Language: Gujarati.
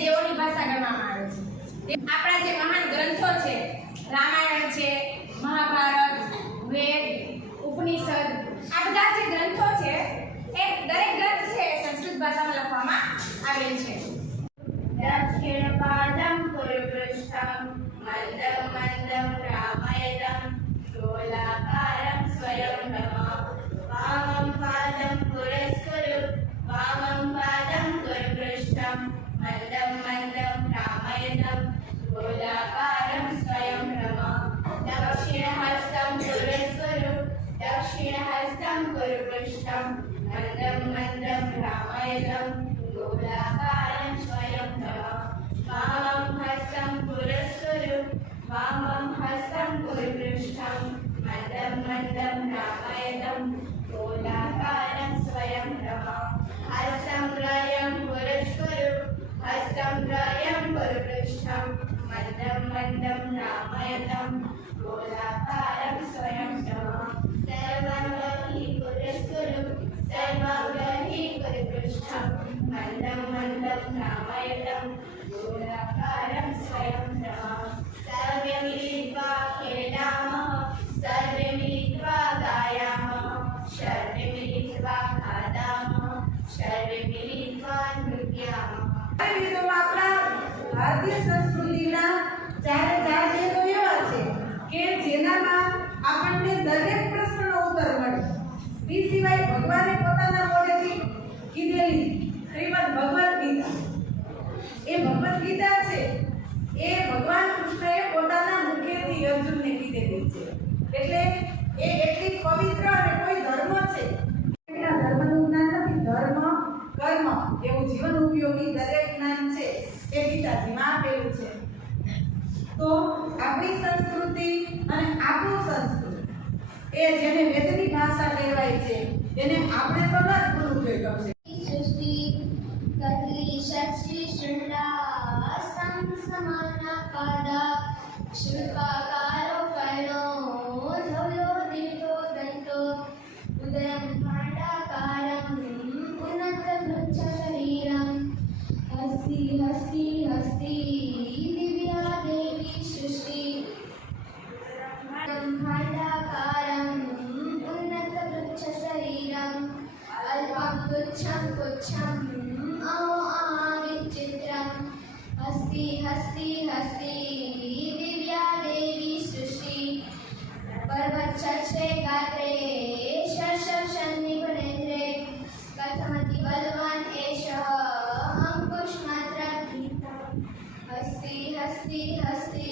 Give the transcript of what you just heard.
દેવોની ભાષા ગણવામાં આવે છે। આપણા જે મહાન ગ્રંથો છે, રામાયણ છે, મહાભારત, વેદ, ઉપનિષદ, આ બધા જે ગ્રંથો છે એ દરેક ગ્રંથ છે એ સંસ્કૃત ભાષામાં લખવામાં આવેલ છે। દક્ષિણ પાદમ પુરપૃષ્ઠમ મંદમ મંદમ રામયતમ ગોલાકારમ સ્વયં નમઃ વામમ પાદમ પુરસ્કુરુ વામમ પાદમ પુરપૃષ્ઠમ મંદમ મંદમ રામયતમ ગોલાકારમ સ્વયં નમઃ દક્ષિણ હસ્તમ પુરસ્કુરુ દક્ષિણ હસ્તમ પુરપૃષ્ઠમ મંદમ મંદમ રામયતમ ગોલાકારમ સ્વયં નમઃ વામમ હસ્તમ પુરસ્કુરુ વામમ હસ્તમ પુરપૃષ્ઠમ મંદમ મંદમ રામયતમ ગોલાકારમ સ્વયં નમઃ હસ્તમ ત્રયં પુરસ્કુરુ હસ્તમ ત્રયં પુરપૃષ્ઠમ મંદમ મંદમ રામયતમ ગોલાકારમ સ્વયં નમઃ સર્વગ્રહી પુરસ્કુરુ સર્વગ્રહી પુરપૃષ્ઠમ મંદમ મંદમ રામયતમ ગોલાકારમ સ્વયં નમઃ સર્વે મિલિત્વા ખેલામઃ સર્વે મિલિત્વા ગાયામઃ સર્વે મિલિત્વા ખાદામઃ સર્વે મિલિત્વા નૃત્યામઃ। આપણા ભારતીય સંસ્કૃતિના ચારે ચાર વેદો એવા છે કે જેનામાં આપણને દરેક પ્રશ્નનો ઉત્તર મળે। એ સિવાય ભગવાને પોતાના મોઢેથી કીધેલી શ્રીમદ ભગવદ ગીતા, એ ભગવદ ગીતા છે એ ભગવાન કૃષ્ણએ પોતાના મુખેથી અર્જુનને કીધેલી છે। એટલે એ એટલી પવિત્ર અને કોઈ ધર્મ છે એના ધર્મનું જ્ઞાન નથી, ધર્મ કર્મ એવું જીવન ઉપયોગી દરેક જ્ઞાન છે એ ગીતાજીમાં આપેલું છે। તો આપણી સંસ્કૃતિ અને આપણું સંસ્કૃત એ જેને વેદની ભાષા કહેવાય છે એને આપણે તો ન જ ભૂલવું જોઈએ ગમશે। સૃષ્ટિ કદલી શક્તિ શૃંડા સમ સમાના પાદા શૃપાકારો કર્ણો ધવલો દીર્ઘો દંતો ઉદયં ભાંડાકારમ ઉન્નત વૃક્ષ શરીરમ હસ્તિ હસ્તિ હસ્તિ દિવ્યા દેવી સૃષ્ટિ ભાંડાકારમ ઉન્નત વૃક્ષ શરીરમ અલ્પમ પુચ્છમ પુચ્છમ અહો વિચિત્રમ હસ્તિ હસ્તિ હસ્તિ દિવ્યા દેવી સૃષ્ટિ પર્વત શસ્ત્રે ગાત્રે શશવ સન્નિભનેત્રે કથમતિ બલવાન એષ અંકુશ માત્ર હસ્તિ હસ્તિ હસ્તિ